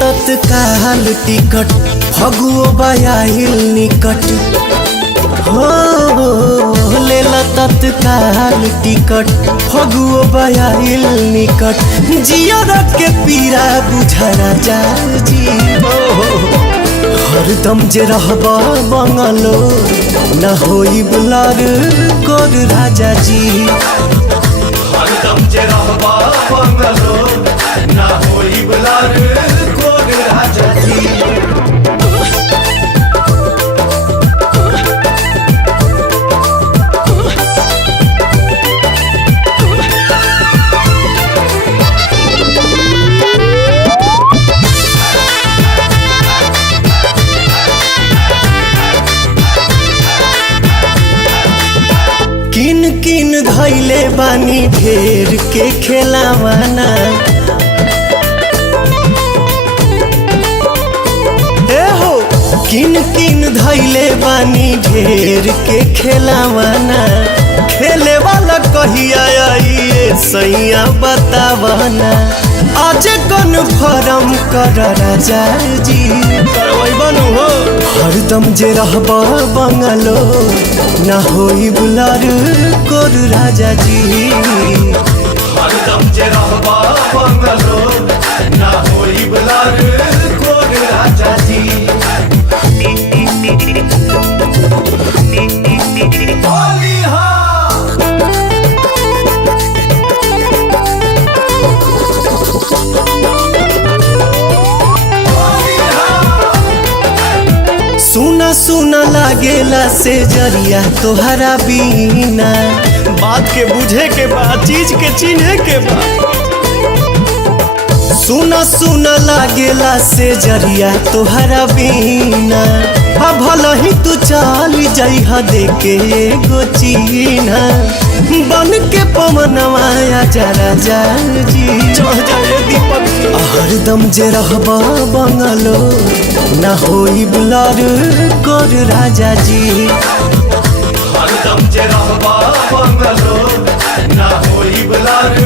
तत्काल टिकट फगुओ बयाहिल निकट हो लेला तत्काल टिकट फगुओ बयाहिल निकट जियर के पीरा बुझरा जाजी हरदम जे रहबा बंगलो न होई बुलार कोर राजा जी हरदम जे रहबा बंगलो ना होई बुलार कोर राजा जी। किन किन धैले बानी ढेर के खेलावाना ए हो किन किन धैले बानी ढेर के खेलावाना खेले वाला कहिया आइए सैया बतावाना आज कन्फर्म कर राजा जी बनू हो हरदम जे रहबा बंगलो ना होई बुलार कोर राजा जी हरदम जे रहबा बंगलो ना होई बुलार कोर राजा जी। होली हा सुना सुना लागेला से जरिया तोहरा बीना बात के बुझे के बाद चीज के चिन्हे के बाद सुना सुना लागेला से जरिया तोहरा बीना भला ही तू चल जइहा देके एगो चीना बन के पवनवा जरा जी चढ़ जाए दीपक हरदम जे रहबा बंगलो ना होई बुलार कोर राजा जी हरदम जे रहबा बंगलो ना होई बुलार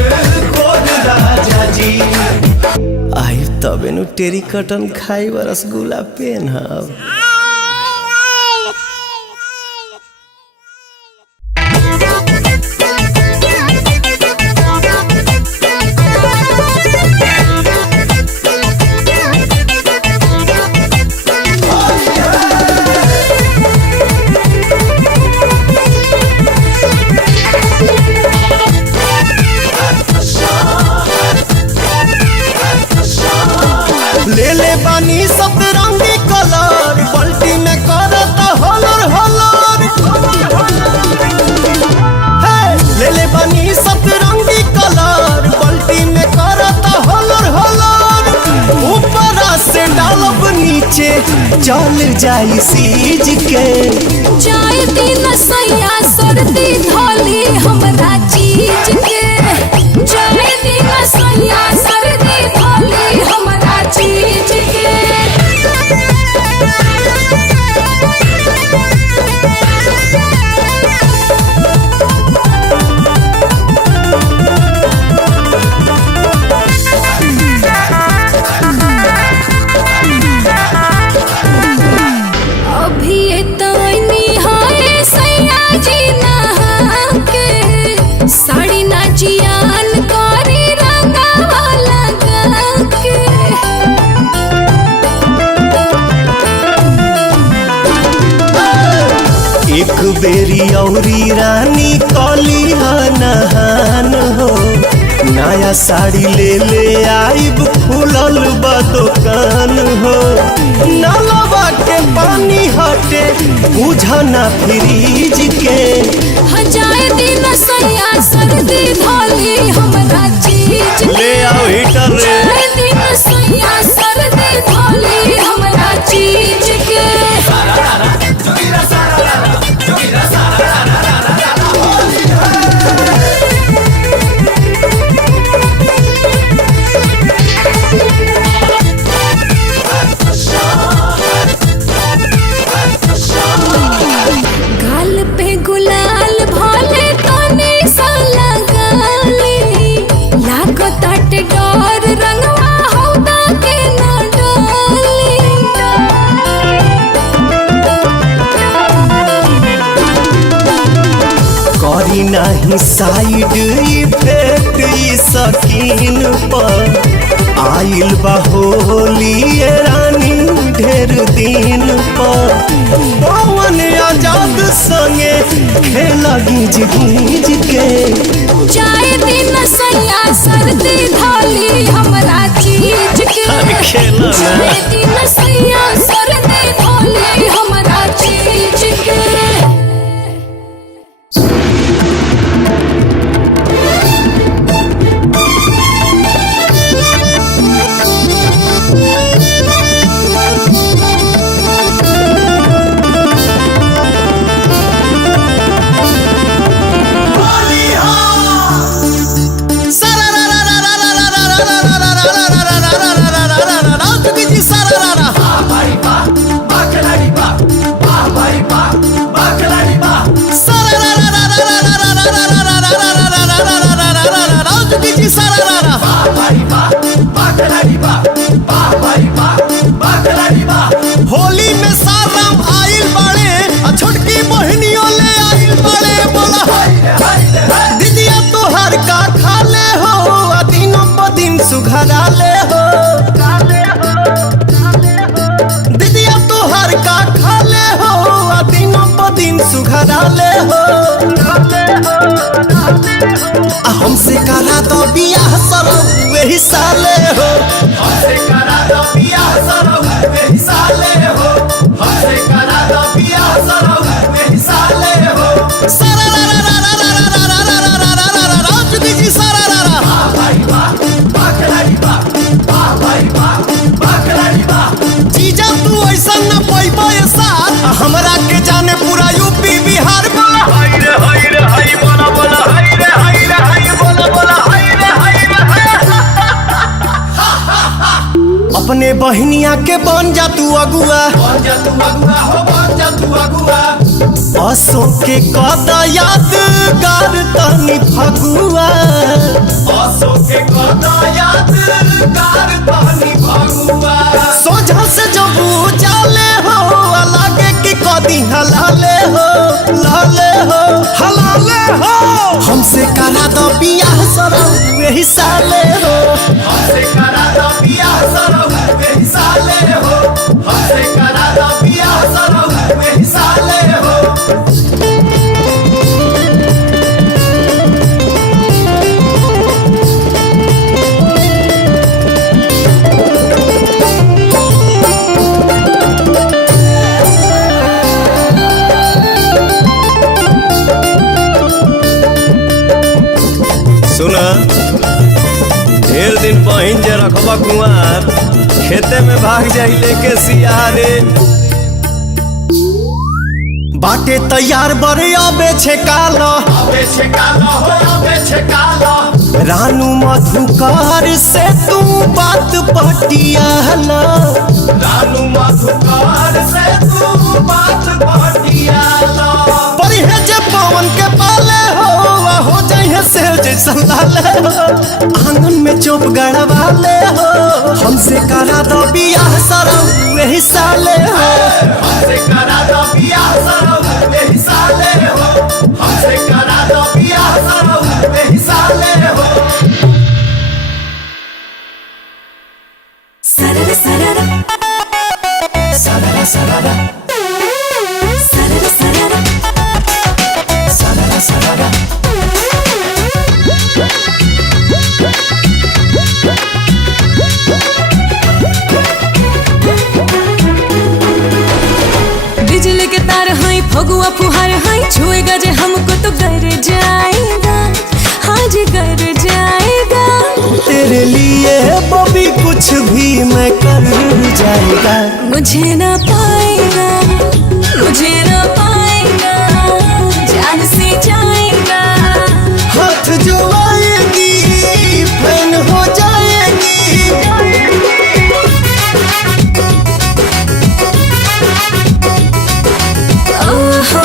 कोर राजा जी। आई तबे नु टेरी कटन खाई रसगुल्ला पेनहब। ले ले बानी सतरंगी कलर बाल्टी में करत हलर हलर ले ले बानी सतरंगी कलर बाल्टी में करत हलर हलर ऊपर से डालब नीचे चल जाई सीज के चाय दिन सैया सर्दी धोली हमरा चीज के चाय दिन सैया सर्दी धोली हमरा चीज के अभी तनी हाय सैया जी नहा के साड़ी ना जियान करी रंगावा लगा के एक बेरी औरी रानी कली नहान हो नया साड़ी ले ले आइब खुलल बा दुकान हो नलवा के पानी हटे बुझना फ्रीज के हजार दिन सैया सर्दी धोली हमरा चीज ले आओ हीटर रे चाय दिन सैया सर्दी धोली हमरा चीज के गाल पे गुलाल नहीं साइड इफेक्ट ई सकीन पर आइल बा होली ये रानी ढेर दिन पर पवन आजाद संगे खेला गीज गीज के जाए दिन सैया सर्दी धोली हमरा चीज के खेला जाए दिन सैया सर्दी धोली हमरा चीज के। होली में साराम आइल बाड़े छोटकी बहनियों ले आइल बाड़े बोला दीदिया तोहर का खा ले हो दिनों प दिन सुघरा ले हो दीदिया तोहर का खा ले हो दिनों प दिन सुघरा ले हो हमसे करा तो बियाह सरो वही साले हो हमसे करा दो बियाह सरो वही साले हो हमसे करा दो बियाह सरो वही साले हो सारा रा रा रा रा रा रा रा रा रा रा रा रा रा चुकी जी सारा रा रा वाह भाई वाह बाखलारी वाह भाई वाह बाखलारी वाह जीजा तू ऐसा न पैबा साथ हमरा के जाने पूरा यूपी बिहार बोला हाय रे हाय बोला बोला हाय रे हाय बोला बोला हाय रे अपने बहनिया के बन जा तू अगुआ बन जा तू अगुआ हो बन जा तू अगुआ असो के कदा यादगार तनी फगुआ आसो के कदा यादगार तहनी भगुआ सोझा से जब जाले हो लागे कि कदी हलाले हो लाले हो हलाले हो हमसे करा दो बियाह सरो वही साले हो हमसे करा दो बियाह सरो वही साले हो हमसे करा दो बियाह सरो वही साले हो सुना ढेर दिन बहिन जे रखबा कुआर खेते में भाग जाई लेके सियारे बाटे तैयार बड़े अबे छे काला अबे छेकाला हो अबे छेकाला रानू मधुकार से तू बात पटियाला रानू मधुकार से तू बात पटियाला परिहे जे पवन के पाले हो जाइए से जैसा लाले हो आंगन में चोप गड़वाले हो हमसे करा दो बियाह सरो वही साले हो हमसे करा दो बियाह सरो वही साले हो हमसे करा दो बियाह सरो वही साले हो सरर सरर सररा सररा सरर सरर सररा सररा बिजली के तार हैं फगुआ फुहार हैं छुएगा जे हमको तो गर जाएगा हाँ जी गर जाएगा तेरे लिए बॉबी कुछ भी मैं कर जाएगा मुझे ना पाएगा मुझे ना पाएगा जान से जाएगा हाथ जो आएगी फैन हो जाएगी ओहो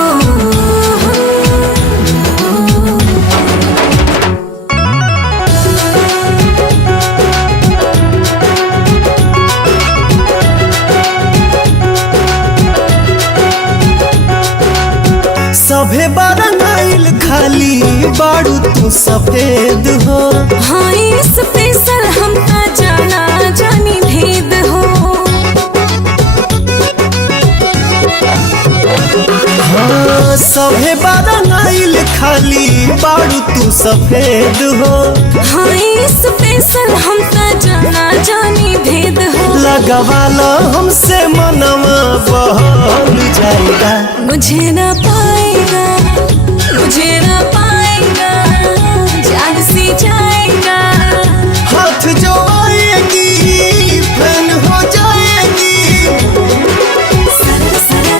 ओहो सभे बारंगाइल खाली बारू तू सफेद हो। हाँ स्पेशल हम का जाना जानी भेद हो। हाँ सभे बारंगाइल खाली बारू तू सफेद हो। हाँ स्पेशल हम का जाना जानी भेद हो। लगवाला हमसे मनवा बहल जाएगा। मुझे ना पाएगा, मुझे ना पाएगा, जान सी जाएगा। हाथ जो आएगी फैन हो जाएगी। सरा सरा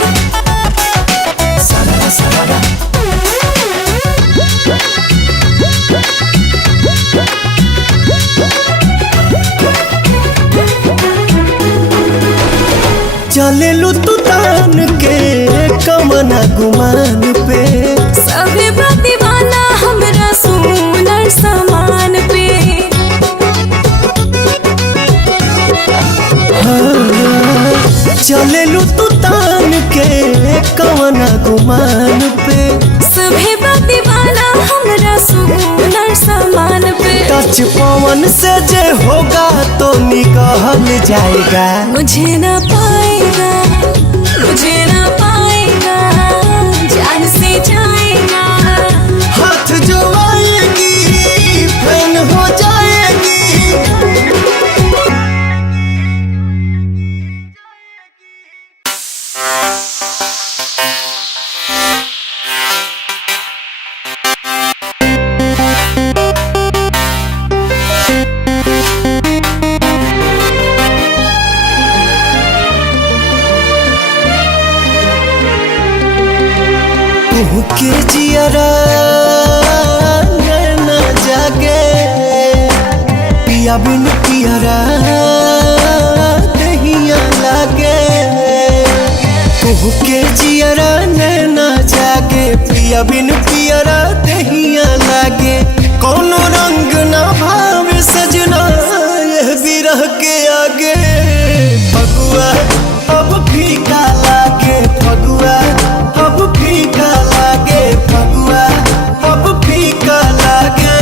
सरा सरा चलेलू तू तान के कमना गुमान पे। सभी दीवाना हमरा सुनर सामान पे। हाँ, चलेलू तू तान के कमना गुमान पे। सभी दीवाना हमरा सुनर सामान पे। टच पवन से जे होगा तो निकल जाएगा। मुझे ना पाएगा, मुझे ना पाएगा, जान से जाएगा। हाथ जो आएगी फैन हो जाएगी। के जियरा नैना जागे पिया बिन पियरा दहिया लागे। तुहु के जियरा नैना जागे पिया बिन पियरा दहिया लागे। कोनो रंग ना भावे सजना यह बिरह के आगे। फगुआ अब फीका लागे, फगुआ अब फीका लागे, फगुआ अब फीका लागे।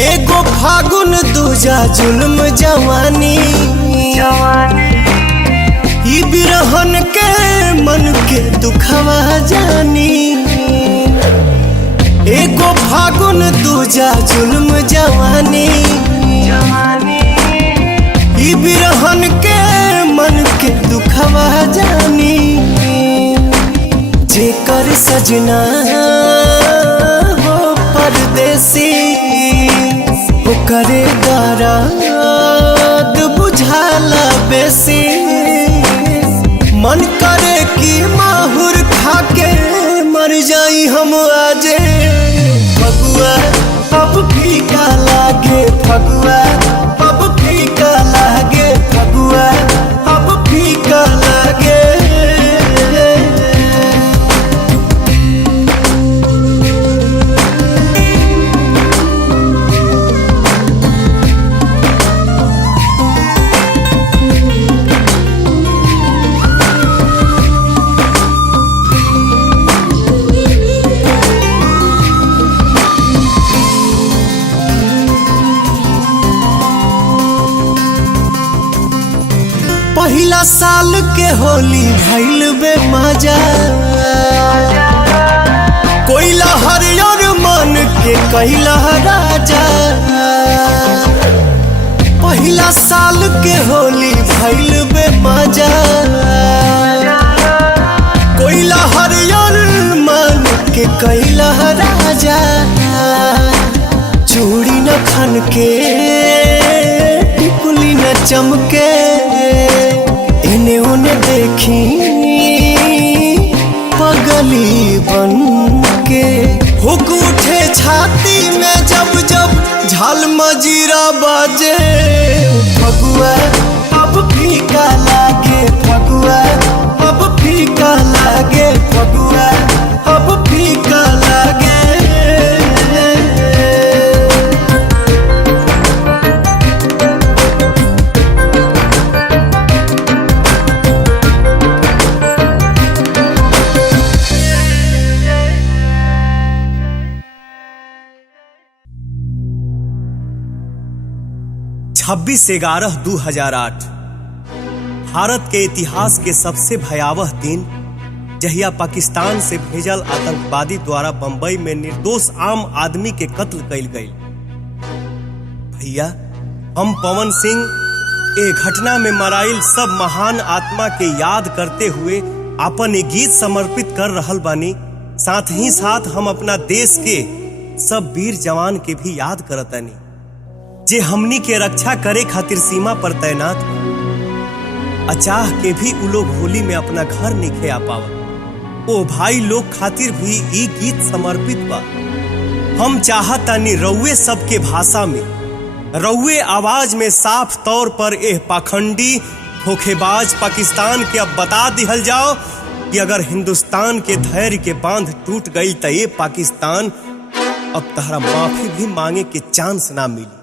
एगो फागुन दूजा जुल्म जवानी। ई बिरहन के मन के दुखवा जानी। एगो फागुन दूजा जुल्म जवानी। ई बिरहन के मन के दुखवा जानी। जेकर सजना हो परदेसी ओकरे दर्द बुझाला बेसी। मन करे कि माहुर खाके मर जाई हम आजे। फगुआ अब फीका लागे, फगुआ अब फीका लागे, फगुआ अब फीका लागे। पहिला साल के होली भइल बे मजा। कोइला हरियर मन के कैला राजा। पहिला साल के होली भइल बे मजा। कोइला हरियर मन के कैला राजा। चूड़ी न खन के टिकुली न चमके। इन्हें उन्हें देखी पगली बन के। हुक उठे छाती में जब जब झाल मजीरा बाजे। फगुआ अब फीका लागे, फगुआ अब फीका लागे, फगुआ अब फीका 26/11/2008 भारत के इतिहास के सबसे भयावह दिन, जहिया पाकिस्तान से भेजल आतंकवादी द्वारा बंबई में निर्दोष आम आदमी के कत्ल कइल गई। भैया, हम पवन सिंह ए घटना में मराइल सब महान आत्मा के याद करते हुए अपन एक गीत समर्पित कर रहल बानी। साथ ही साथ हम अपना देश के सब वीर जवान के भी याद करतानी, जे हमनी के रक्षा करे खातिर सीमा पर तैनात बा। अचाह के भी उ लोग होली में अपना घर निखे आ पावत। ओ भाई लोग खातिर भी ई गीत समर्पित बा। हम चाहतानी रउए सबके भाषा में, रउए आवाज में साफ तौर पर एह पाखंडी धोखेबाज पाकिस्तान के अब बता दिहल जाओ कि अगर हिंदुस्तान के धैर्य के बांध टूट गई तो ये पाकिस्तान अब तहरा माफी भी मांगे के चांस ना मिली।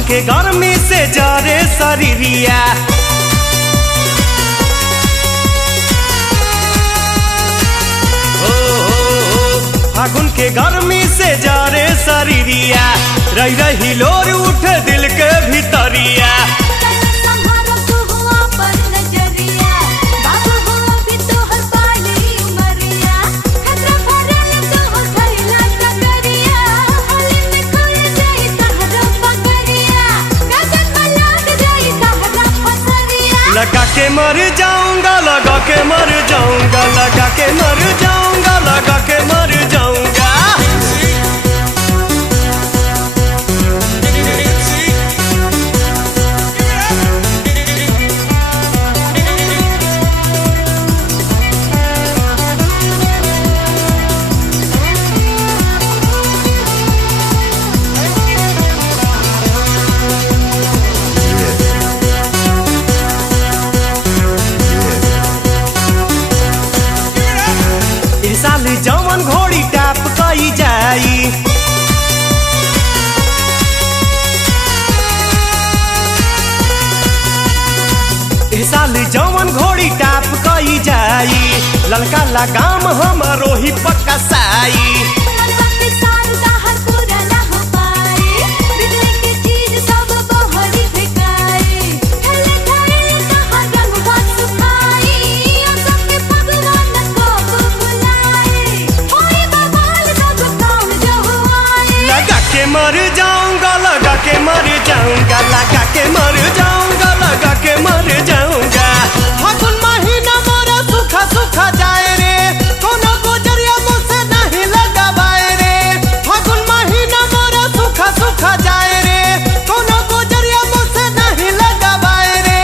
फागुन के गर्मी से जरे शरीरिया फागुन के गर्मी से जरे शरीरिया रही रही लोर उठे दिल के भीतरिया लगा के मर जाऊंगा लगा के मर जाऊंगा लगा के मर जाऊंगा लगा के मर जाऊंगा साली जवन घोड़ी टाप कई जाई साली जवन घोड़ी टाप कई जाई ललका लगाम हमरो ही पक्का साई मर जाऊंगा लगा के मर जाऊंगा लगा के मर जाऊंगा लगा के मर जाऊंगा फागुन महीना मोरा सूखा सूखा जाए रे कोनो गुजरिया मुझसे नहीं लगावाए रे फागुन महीना मोरा सूखा सूखा जाए रे कोनो गुजरिया मुझसे नहीं लगावाए रे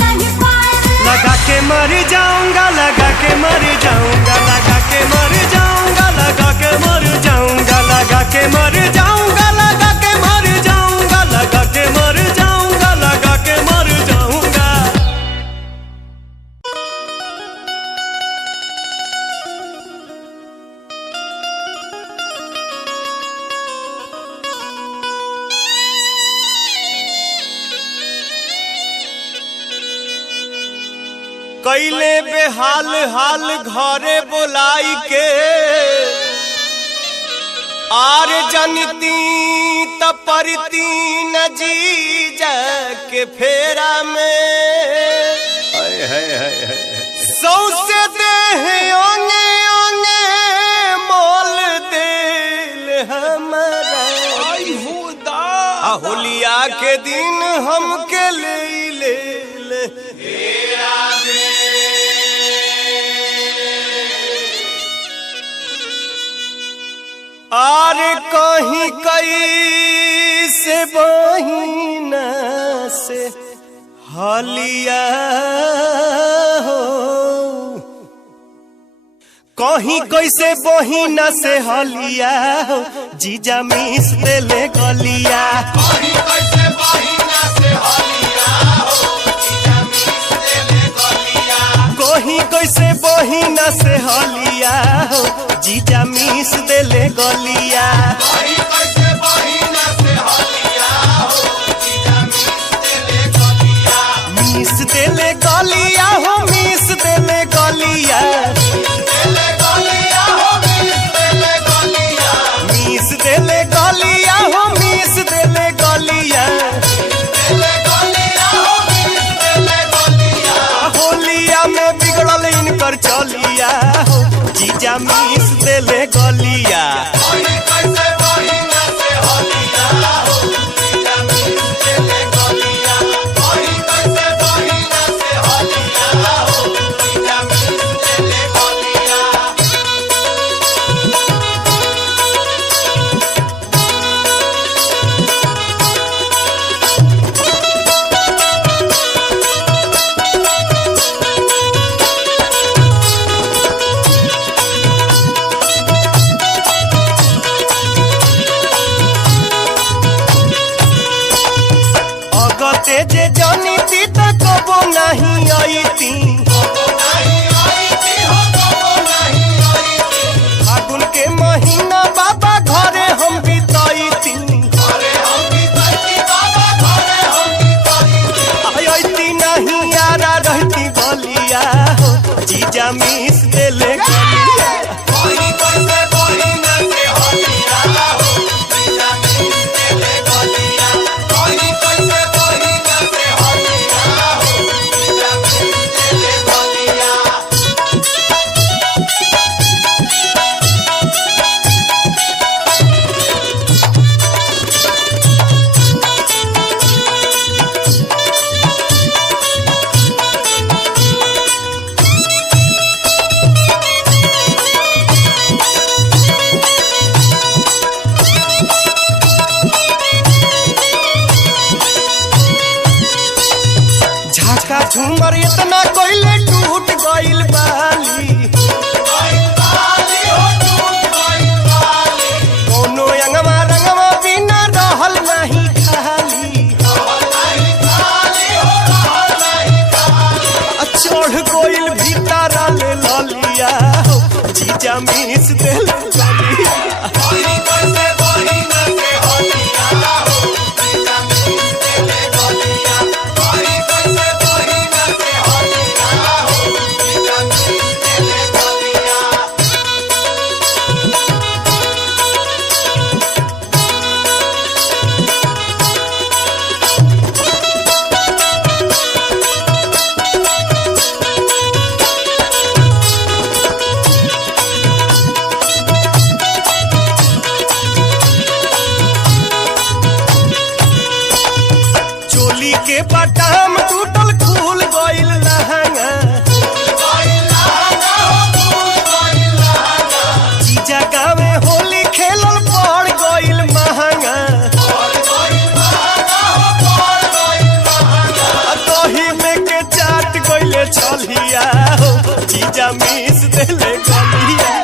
लगा के मर जाऊंगा लगा के मर जाऊंगा लगा के मर जाऊंगा लगा के मर जाऊंगा लगा के मर जाऊंगा लगा के मर जाऊंगा लगा के मर जाऊंगा लगा के मर जाऊंगा कैले बेहाल हाल घरे बोलाई के आर जनती तपरती न जीजा के फेरा में सौसे देह ओंगे ओंगे मोल दिल हमारा होलिया के दिन हमके ले आरे कहीं कई से बहिना से हलिया हो कहीं कैसे बहिना से हलिया हो जीजा मिस देले गलिया कहीं कैसे बहिना से हलिया हो जीजा मिस देले गलिया कहीं कैसे बहिना से हलिया हो जीजा मिस देले गलिया कहीं कैसे बहिना से हलिया हो जीजा मिस देले गलिया हो मिस देले गलिया देले गलिया हो मिस देले गलिया मिस देले गलिया हो मिस देले गलिया देले गलिया हो मिस देले गलिया होलिया में बिगड़ल इनकर चलिया हो जीजा मिस देले गलिया कहीं कैसे बहिना से हलिया हो जीजा मिस देले गलिया कहीं कैसे बहिना से हलिया हो जीजा मिस देले गलिया जे जानी ती तो कबो नहीं आई ती झुमका झूमर इतना कोइले टूट गइल बाली कोनो अंगवा रंगवा बिना रहल नहीं खाली चढ़ गइल भीतर ले ललिया जीजा मिस देल ललिया के बटाम टूटल खुल गइल लहंगा जीजा गावे होली खेलल पड़ गइल महंगा दही में के चाट गइले छलिया जीजा मिस देले गलिया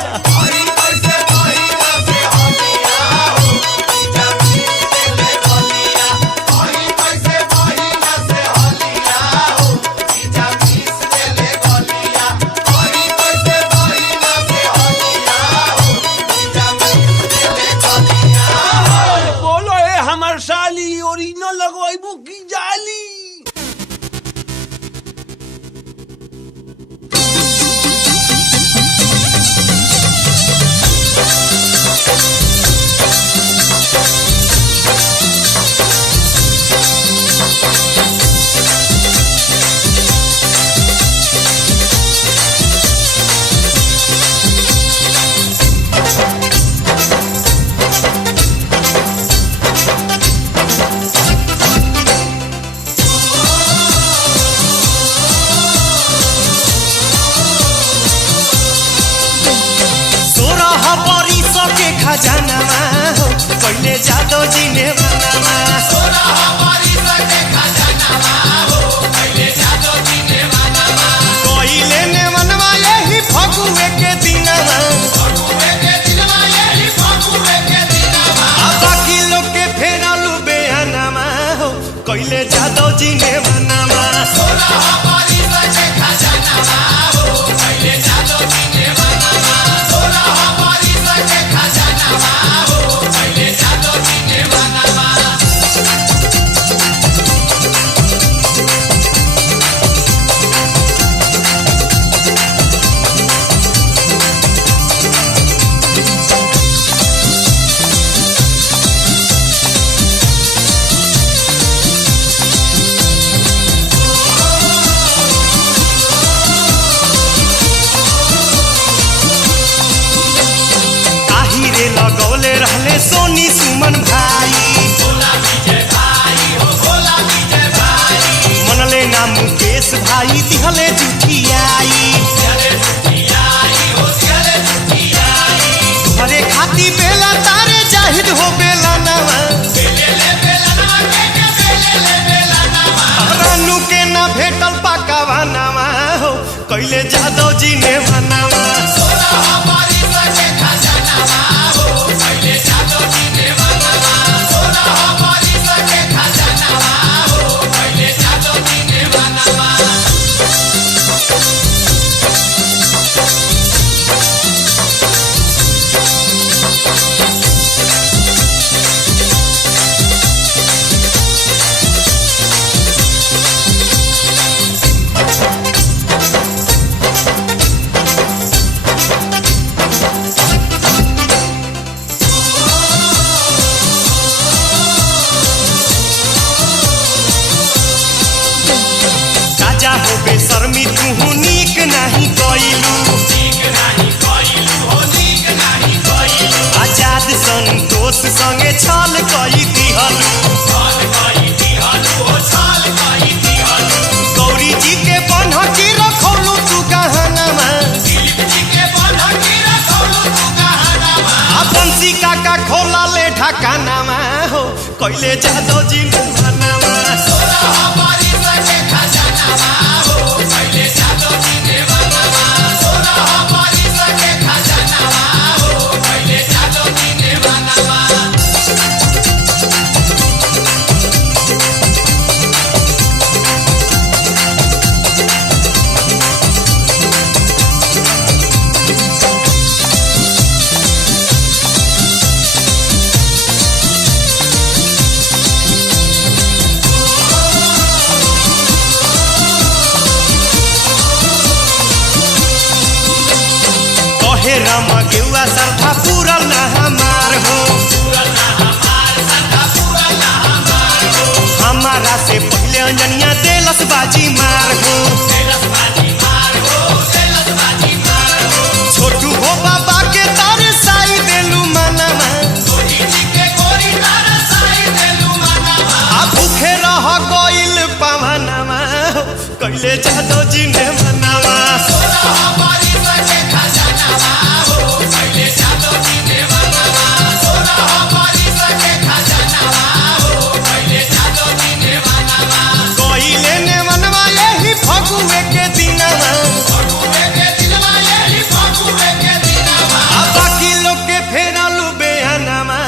खजानामा हो पहिले जादो जी ने मनामा कोइले ने मनवा यही फगुए के दिनमा बाकी लोग के फेरालू बेहनामा हो कोइले जादो जी ने मनामा लगौले रहले सोनी सुमन भाई मनले ना मुकेश भाई दिहले जुठियाई घरे खाती बेला तारे जाहिद हो बेला नवा रानू के ना भेटल पाकावा नवा हो कैले जादव जी ने बनावा बेशर्मी तू नीक नहीं कइलू आजाद संतोष संगे छल कई दिहलू गौरी जी के बनहकी रखौलू तू गहनामा बंसी काका खोला ले ढकानामा हो कैले जादव जी ने बनावा बबुआ सरधा पूरल ना हमार हो हमारा से पहले अंजनिया देलस बाजी मार हो छोटू हो बाबा के तारे साई देलू मनवा आ भूखे रह गइल पवनवा कैले जादो जी ने मनवा कैले ने मनवा यही फगुए के दिनवा आ बाकी लोग के फेरलू बेहनवा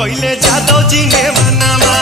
कैले जादो जी ने मनवा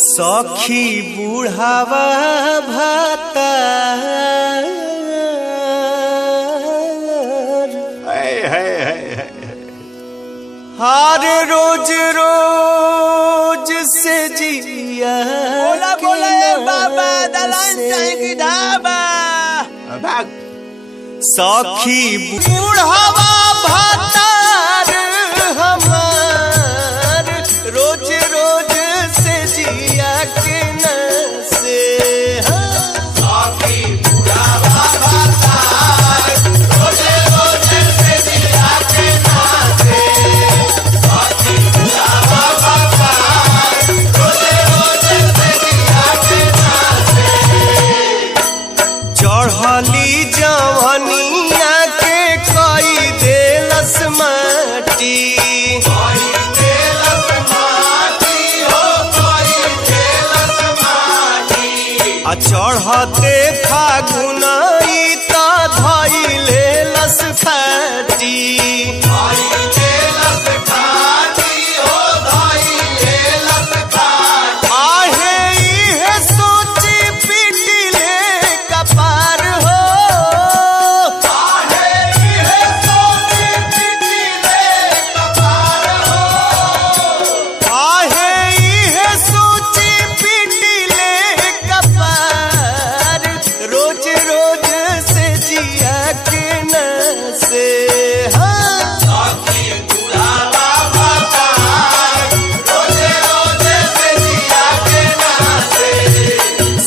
सखी बुढ़ावा भाता हर रोज रोज से जिया बोला बोला बाबा दलान चाहेगी ढाबा भाग सखी बुढ़ावा भातार हमार रोज रोज से जिया के न से साकी बुढ़ावा भातार रोज रोज से जिया के नाचे साकी बुढ़ावा भातार रोज रोज से जिया के नाचे चढ़ली जवनिया के कई देलस माटी कोई तेलस माटी हो कोई तेलस माटी आ चढ़ते फागुनई त धइले लस फाटी कोई तेलस खाटी हो कोई तेलस खाटी आहे इहे सोची पिटिले कपार हो आहे इहे सोची पिटिले कपार हो आहे इहे सोची पिटिले कपार रोज रोज से जिया के न से साकी बुढ़ावा भातार रोजे रोजे से जिया के नाचे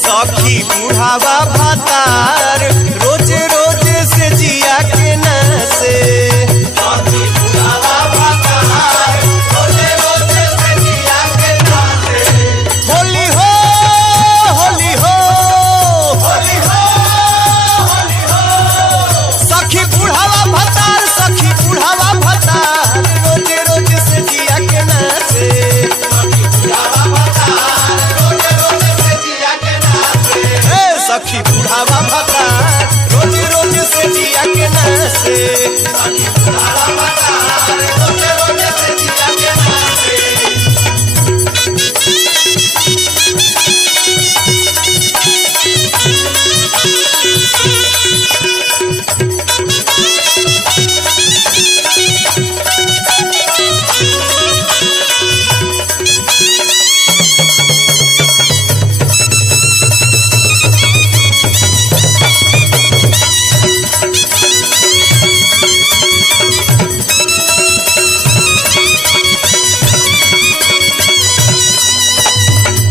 सखी बुढ़ावा भातार रोज रोज से जिया के न से साकी बुढ़ावा भातार रोजे रोजे से जिया के नाचे होली हो होली हो होली हो होली हो सखी बुढ़ावा भातार रोज रोज से जिया के न से बुढ़ावा भातार रोजे रोजे से जिया के नाचे ए सखी बुढ़ावा भातार रोज रोज से जिया के न से साकी बुढ़ावा भातार रोजे रोजे से जिया के नाचे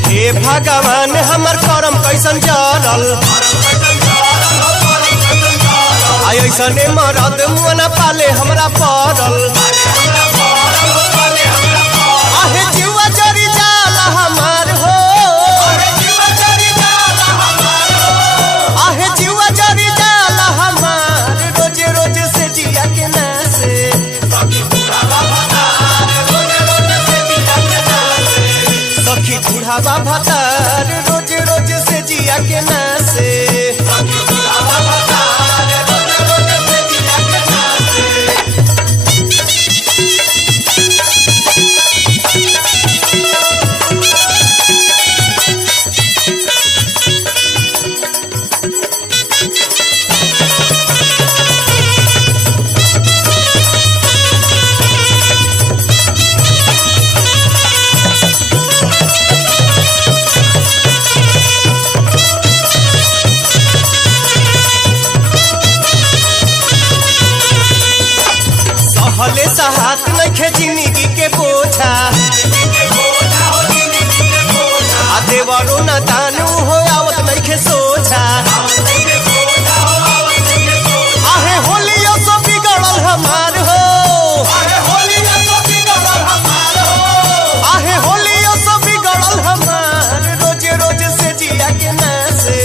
हे भगवान हमर करम कैसन जरल आई ऐसने मरद मुना पाले हमरा पड़ल आहे जीवा जरी जाला हमार हो आहे जीवा जरी जाला हमार रोज रोज से जिया के न से सखी बुढ़ावा भातार रोज रोज से जिया के न से सहले सहात नइखे जिंदगी के बोझा आ देवरो न दानू हो आवत नइखे सोझा आहे होलियो सो बिगड़ल हमार हो आहे होलियो सो बिगड़ल हमार रोज रोज से जिया के न से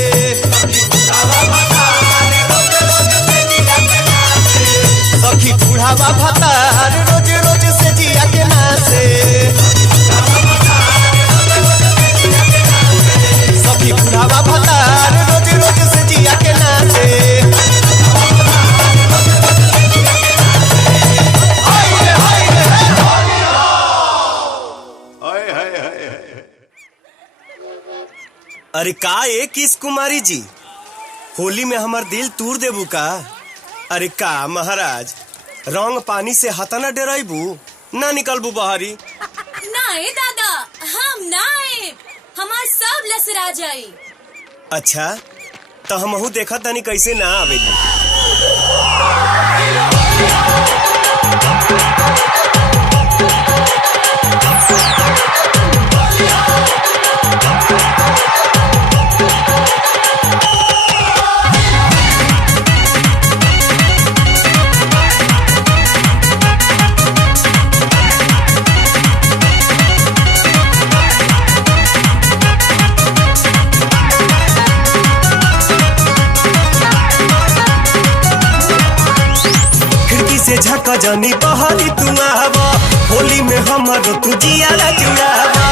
सखी बुढ़ावा भातार रोज रोज से जिया के ना से अरे का किस कुमारी जी, होली में हमार दिल तूर देबू का? अरे का महाराज, रंग पानी से हतना डराइबू ना निकलबू बहारी? ना दादा, हम ना आए, हमार सब लसरा जाई। अच्छा तो हमहू देखा तनी कैसे ना आवेगी। झका जानी बहारी तू आवा, होली में हमारो तू जियारा जुड़ावा।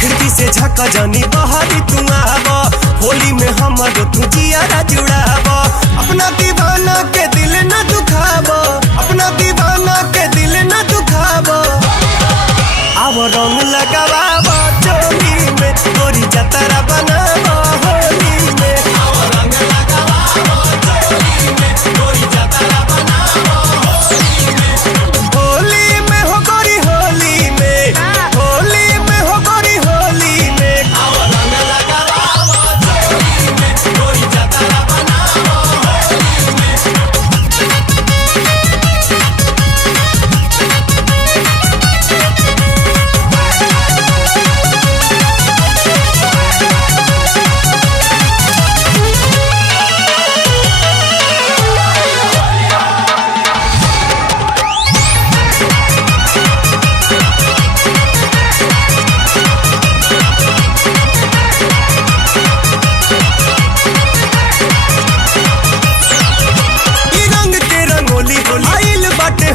खिड़की से झका जानी बहारी तू आवा, होली में हमारो तू जियारा जुड़ावा। अपना दीवाना के दिल न दुखावा, अपना दीवाना के दिल न दुखावा। आव रंग लगावा चोली में, गोरी जतरा बनावा होली में।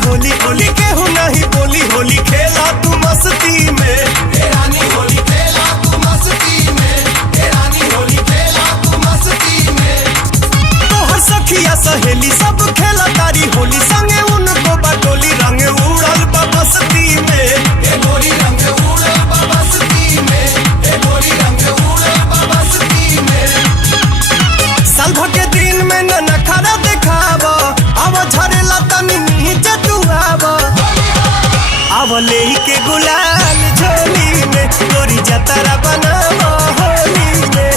होली होली के हो नहीं बोली, होली खेला तू मस्ती में, रानी होली खेला तू मस्ती में, रानी होली खेला तू मस्ती में। तोहर सखिया सहेली सब खेला तारी होली, संगे उनको बटोली रंग उड़ल बस्ती में। गोरी रंग उड़ल बस्ती में, गोरी रंग उड़ल बस्ती में। साल भर के दिन में न नखरा दिखावा, अब झरेला तनी नीचे तू आवा। आवले के गुलाल झोली में, गोरी जतरा बनावा होली में।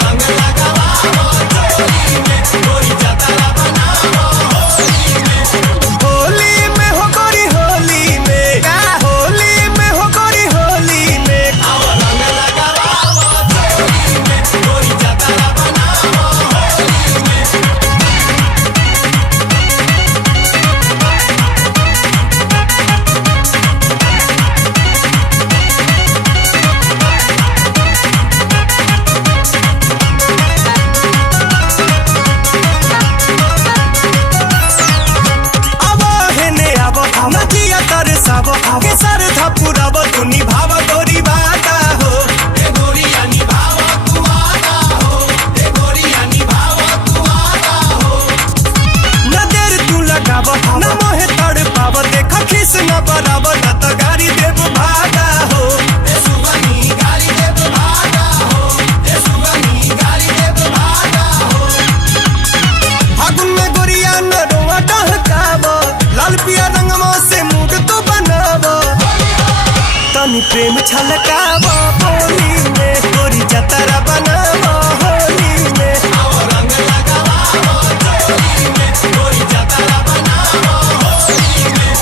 रंग लगावा चोली में, गोरी जतरा बनावा होली में। होली में हो गोरी होली में, होली में हो गोरी होली में। रंग लगावा चोली में, गोरी जतरा बनावा होली में। नदिया तर साव के सर धपुराव तू निभाव गोरी बाता हो। गोरिया निभाव तू आता हो, गोरिया निभाव तू आता हो। न देर तू लगाव न मोहे तड़ पाव, देख खिस न बराव न तो गाड़ी देव भागा हो। सुगनी गाड़ी देव भागा हो, सुगनी गाड़ी देव भागा हो। फागुन में गोरिया न रोआ डहकाव, लाल पिया रंगवा से मूड तो बनावा। तनी प्रेम छलकावा होली में, गोरी जतरा बनावा होली में। रंग लगावा चोली में, गोरी जतरा बनावा होली में।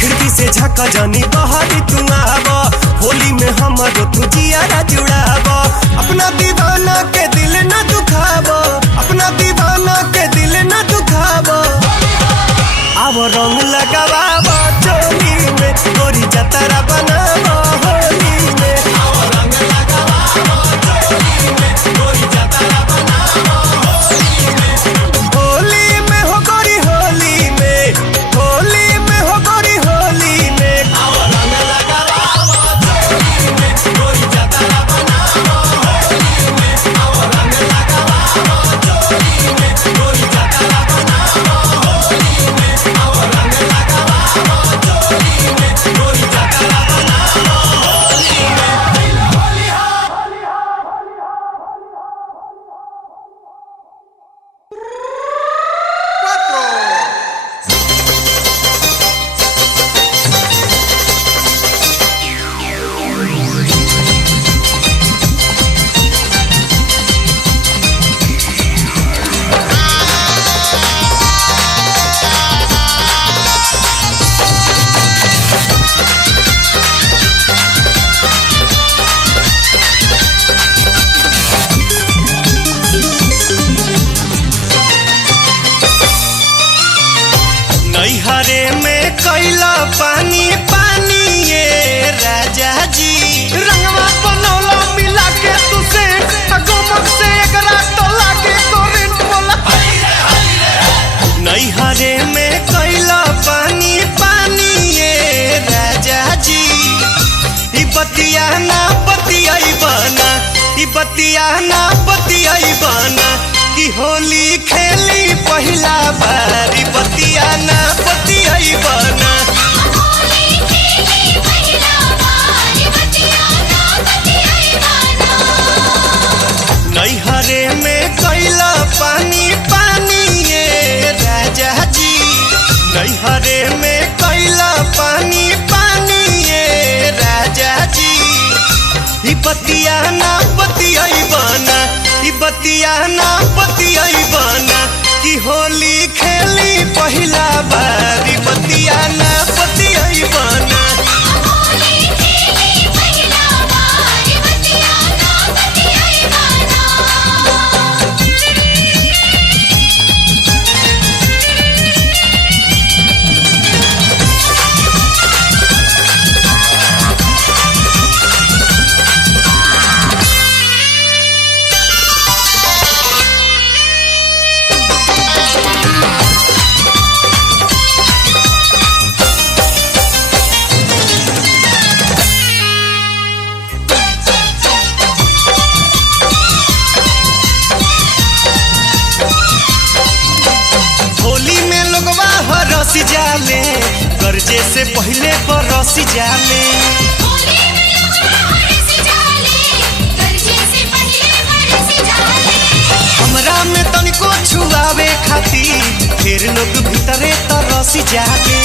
खिड़की से झका जानी बहारी तू आवा, होली में हमारो तू जियारा जुड़ावा। अपना दीवाना के दिल न दुखावा, अपना दीवाना के दिल न दुखावा। आव रंग लगावा चोली में, गोरी जतरा बनावा होली में। रंग लगावा चोली में, गोरी जतरा बनावा होली में। होली में हो गोरी होली में, होली में हो गोरी होली में। रंग लगावा चोली में, गोरी जतरा बनावा बतिया ना बतियाई बना, ई बतिया ना बतियाई बना कि होली खेली पहिला बार, ई बतिया ना बतियाई बना। नैहरे में कैला पानी पानी ये राजा जी, नैहरे में कैला पानी पानी ये राजा जी। ई बतिया ना बतियाई बना, ई बतिया ना बतियाई बना कि होली खेली पहिला बार, ई बतिया ना बतियाई बना। बरस जाले गरजे से पहले बरस जाले, हमरा में तनिको छुआवे खातिर फिर लोग भीतरे तरस जाले।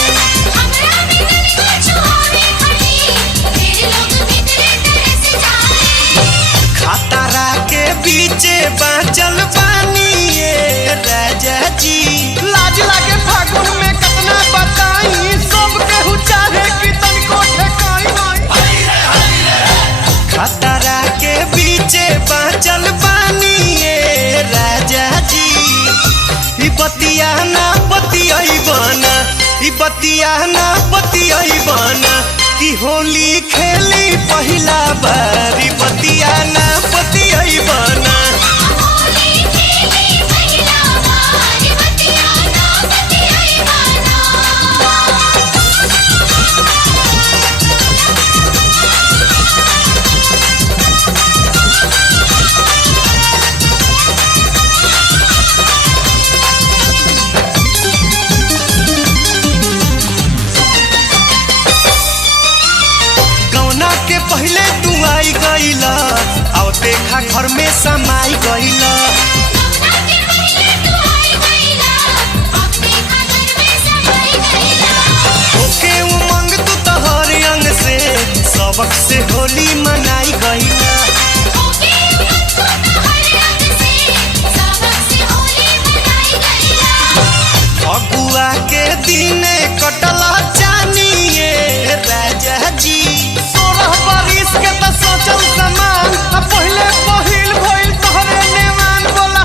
खतरा के बीचे बाँचल बानी ये राजा जी, लाज लागे फागुन में कितना बताई, सब केहू चाहे कि तनिको ठेकाई नहीं। खतरा के बीचे बाँचल बानी ये राजा जी, ई बतिया ना बतियाई बना, ई बतिया ना बतियाई बना कि होली खेली पहिला बार, ई बतिया ना बतियाई बना। के पहले तू आई गईला और देखा घर में समाई गईला, ओके उमंग तू तोहर अंग से सबक से होली मनाई गईला। फगुआ के दिन कटला जानी ये राजा जी, के त सोचल समान पहले पहिल भइल तोहरे नेमान बोला।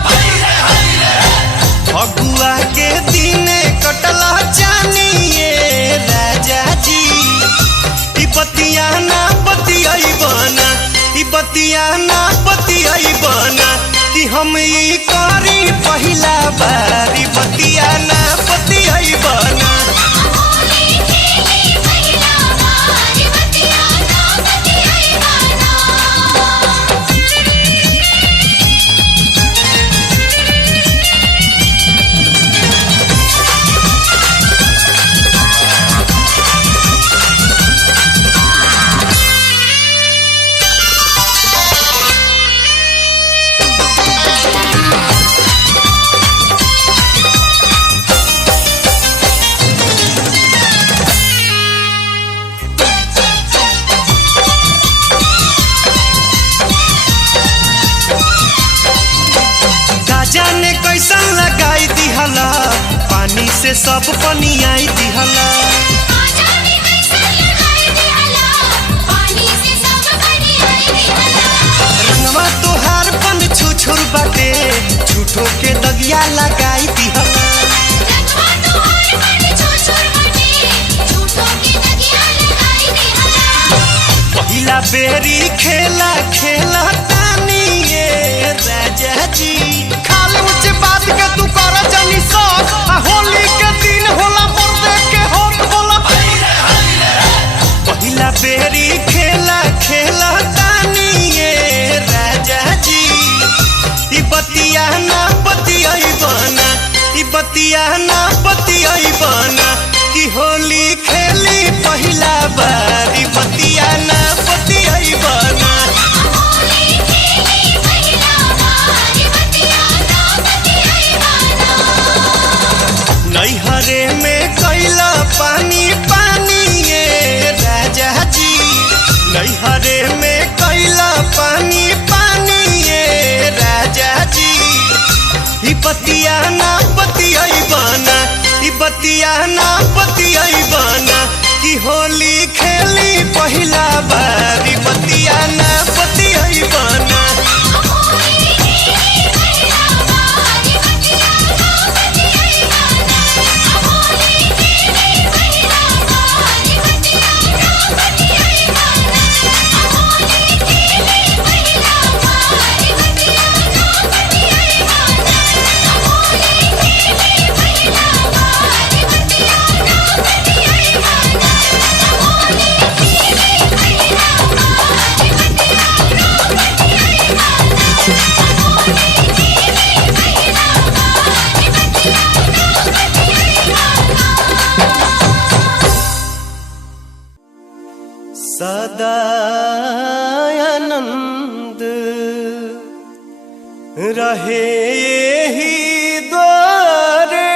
फगुआ के दिन कटला जानी ये राजा जी, ई बतिया ना बतियाई बना, ई बतिया ना बतियाई बना कि हम ई करी पहिला बार, ई बतिया ना बतियाई बना। जाने कैसन लगाई दिहला, पानी से सब पनियाई दिहला। रंगवा तोहार पन छुछुर बाटे, झूठो के दगिया लगाई दिहला। पहिला बेरी खेला खेला तानी ये राजा जी, खाली ऊंचे बात के तू कर जानी सब, होली के दिन होला पर्दे के होत बोला। पहिला बेरी खेला बतिया ना बतियाई बना कि होली खेली पहिला बारी बतिया ना बतियाई बना नैहरे में कैला पानी पानी ये राजा जी नैहरे में कैला पानी पानी ये राजा जी ई बतिया ना बतियाई बना ई बतिया ना बतियाई बना कि होली खेली पहिला बारी बतिया ना बतियाई बना सदा आनंद रहे ही द्वारे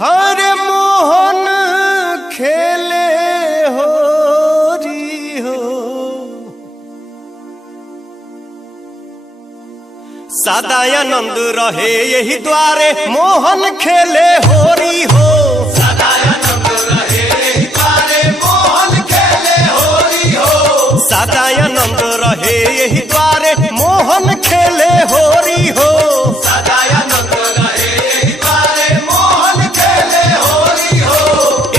हर मोहन खेले होरी हो सदा आनंद रहे यही द्वारे मोहन खेले होरी हो सदानंद रहे यही द्वारे मोहन खेले होरी हो सदानंद रहे यही द्वारे मोहन खेले होरी हो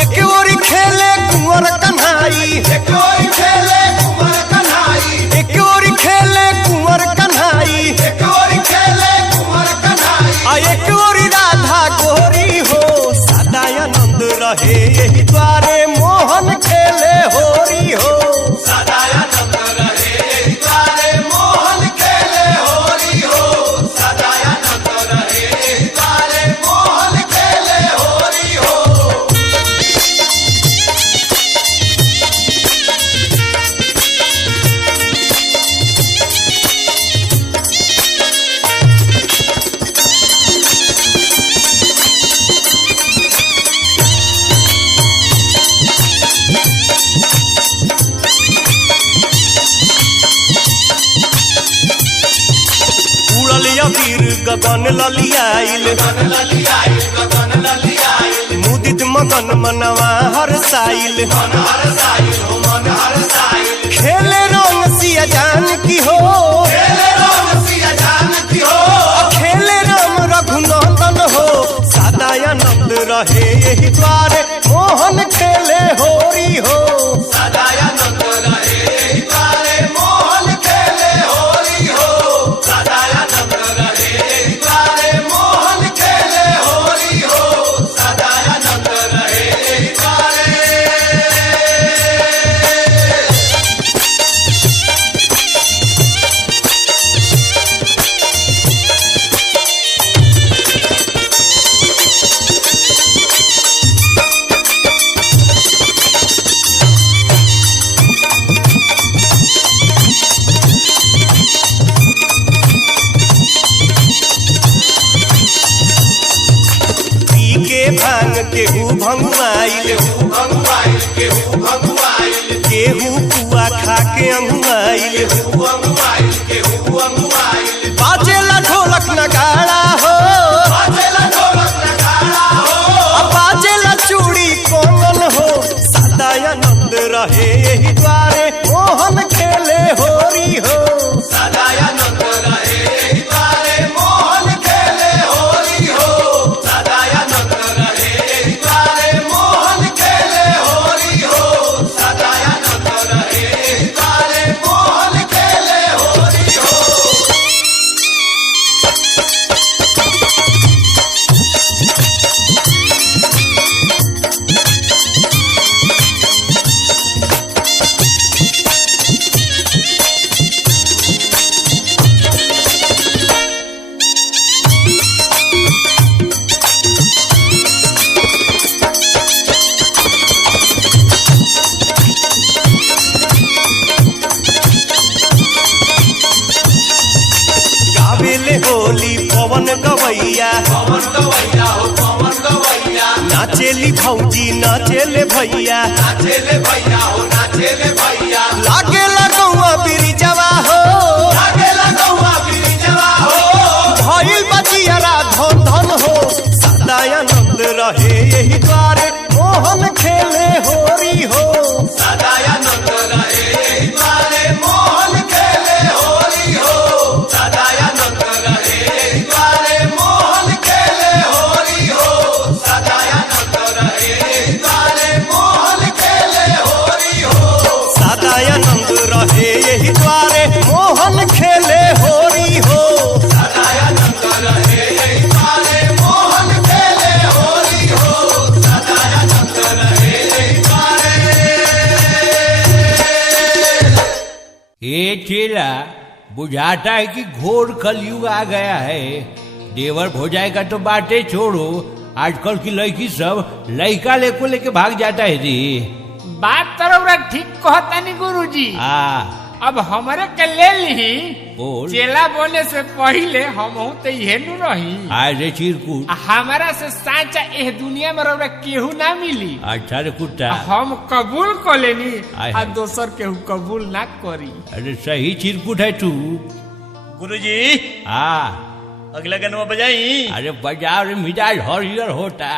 एक ओरी खेले कुंवर कन्हाई एक ओरी खेले कुंवर कन्हाई एक ओरी खेले कुंवर कन्हाई एक ओरी खेले कुंवर कन्हाई आ एक ओरी राधा गोरी हो सदानंद रहे यही द्वारे मोहन खेले होरी हो सदानंद रहे यही द्वारे मोहन खेले होरी हो सदानंद रहे यही द्वारे मोहन खेले होरी हो वीर गगन ललियाइल मुदित मगन मनवा हरसाइल खेले रंग सिया जान की हो खेले राम रघुनंदन हो सदानंद रहे यही द्वारे मोहन खेले होरी हो सदानंद रहे यही द्वारे मोहन खेले होरी हो सदानंद रहे यही द्वारे मोहन खेले होरी हो सदानंद रहे यही द्वारे भांग केहू भंगुआइल केहू पुआ खा के अंगुआइल बाजेला ढोलक नगाड़ा हो बाजेला चूड़ी कोंगन हो सदानंद रहे यही द्वारे मोहन खेले होरी हो सदानंद रहे यही द्वारे मोहन खेले होरी हो सदानंद रहे यही द्वारे मोहन खेले होरी हो सदानंद रहे यही द्वारे मोहन खेले होरी हो नाचेली भौजी नाचेले भैया नाचेले भैया हो नाचेले भैया लागे लगौआ बिरिजवा हो लागे लगौआ बिरिजवा हो भइल बजियारा धन धन हो सदानंद रहे यही द्वारे मोहन खेले होरी हो सदानंद रहे द्वारे मोहन खेले होली हो सदानंद रहे द्वारे मोहन खेले होली हो सदानंद रहे द्वारे मोहन खेले होली हो सदानंद रहे यही द्वारे मोहन खेले होरी हो सदानंद रहे द्वारे मोहन खेले होली हो सदानंद रहे द्वारे ये चेला बुझाता है कि घोर कलयुग आ गया है। देवर भोजाई का तो बातें छोड़ो, आजकल की लड़की सब लड़का लेके भाग जाता है जी। बात तो ठीक कहतानी गुरुजी। अब हमरे के ले ली बोल। चेला बोले से पहले हम तो यही नु रही। अरे चिरकुट, हमारा से साचा एह दुनिया में रौरा केहू ना मिली। अच्छा रे कुत्ता, हम कबूल कर लेनी आय आ हाय। दोसर केहू कबूल ना करी। अरे सही चिरकुट है तू। गुरुजी अगला गनवा बजाई। अरे बजाओ रे, मिजाज हरियर होता।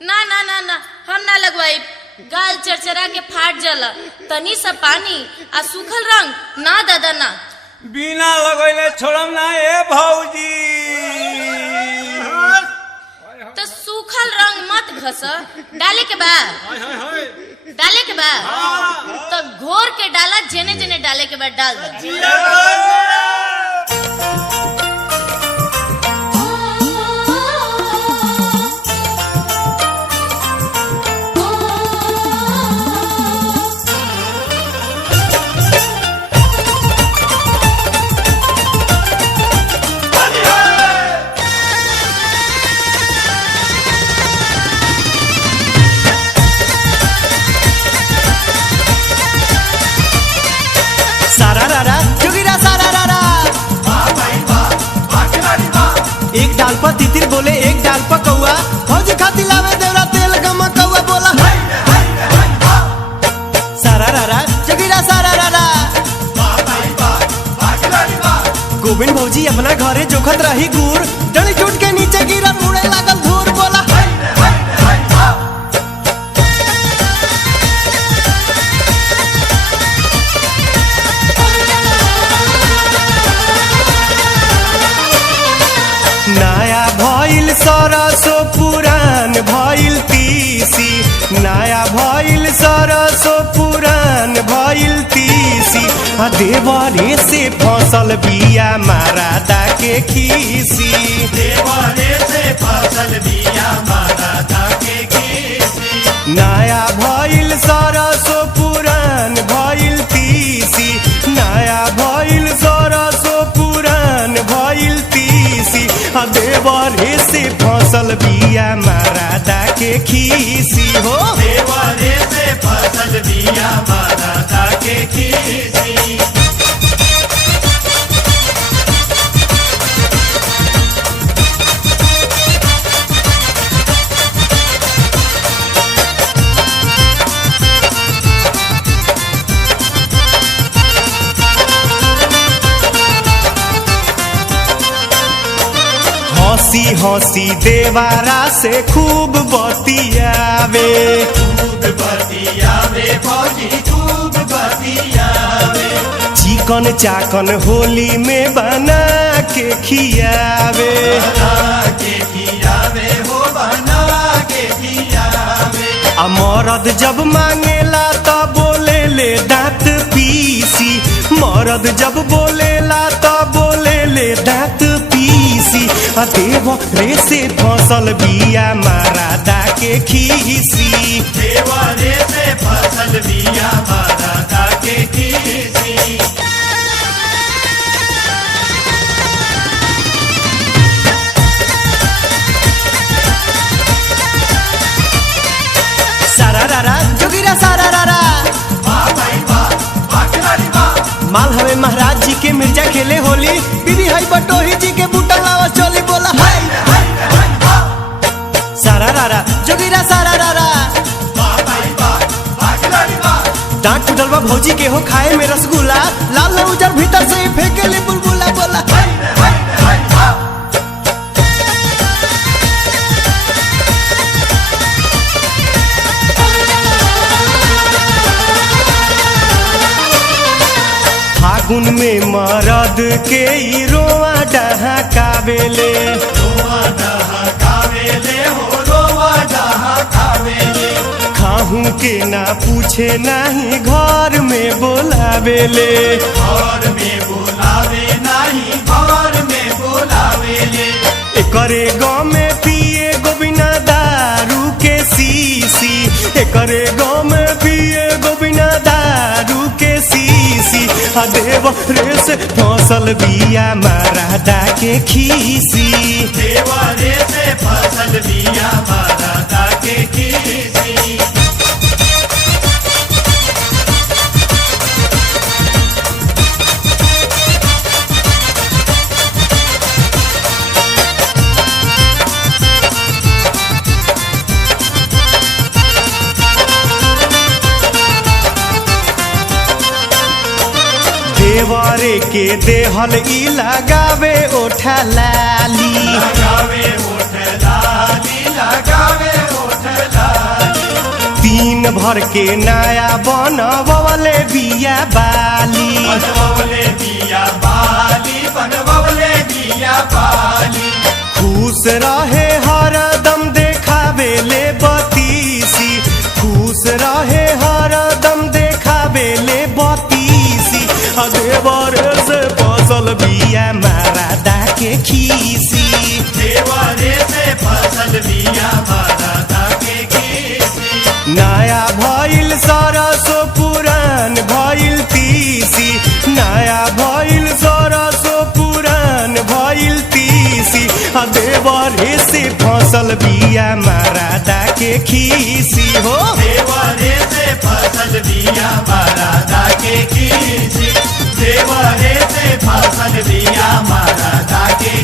ना ना ना ना हम ना लगवाई। गाल चरचरा के फाट जाला, तनी सा पानी आ सूखल रंग ना दादा ना। बिना लगैले छोड़म ना ए भौजी। तो सूखल रंग मत घस, डाले के बा डाले के बा तो घोर के डाला, जेने जेने डाले के बाद डाल दे। सारा रारा जोगिरा सारा रारा। एक डाल पर तितिर बोले एक डाल पर कौआ, फौजी खाती लावे देवरा तेल गमा कौआ बोला सारा रारा जोगिरा सारा रारा। गोविंद भौजी अपना घरे जोखत रही गुड़, डली टूट के नीचे गिरा, उड़े लागल धूर बोला नया भइल सरसो पुरान भइल तीसी, नया भइल सरसो पुरान भइल तीसी, आ देवरे से फसल बिया मारादा के खीसी। देवरे से फसल बिया मारादा के खीसी। नया भइल सरसो पुरान भइल तीसी, नया भइल सरसो पुरान भइल तीसी, आ देवरे से फसल बिया मारादा के खीसी हो। देवरे से फसल बिया मारादा के खीसी। हंसी हंसी देवारा से खूब बतियावे, खूब बतियावे भौजी खूब बतियावे। चिकन चाकन होली में बना के खियावे, बना के खियावे हो बना के खियावे। आ मरद जब मांगेला तो बोले ले दांत पीसी, मरद जब बोलेला तो बोले ले दांत पीसी, आ देवरे से फसल बिया मारादा के खीसी। देवरे से फसल बिया मारादा के खीसी। सारा रारा जोगिरा सारा रारा। माल हवे महाराज जी के मिर्जा खेले होली, बीबी हई बटोही जी के बूटा लावा चोली बोला हाय। सारा रारा जोगिरा सारा रारा डांट टूटल बा भौजी के हो खाए में रसगुल्ला लाल न उजर भीतर से ही फेंके ले बुलबुला बोला फागुन में मरद के ई रोआ डहकावेले खाहू के ना पूछे नहीं घर में बोलावेले एकरे गाँव में पिए गोबिना दारू के सीसी एकरे गाँव में पिए गोबिना दारू के सीसी देव रे से फसल बिया मरादा के खीसी देवरे से फसल बिया मरादा के खीसी देवरे के देहल ई लगावे ओठा लाली तीन भर के नया बनवले बिया बाली खुश रहे हरदम देखावे ले बतीसी खुश रहे हरदम देखावे ले बतीसी देवरे से फसल बिया मरादा के खीसी देवरे से फसल बिया मरादा के खीसी नया भइल सरसो पुरान भइल तीसी नया भइल सरसो पुरान भइल तीसी देवरे से फसल बिया मरादा के खीसी हो देवरे से फसल बिया मरादा के खीसी देवरे से फसल बिया मरादा के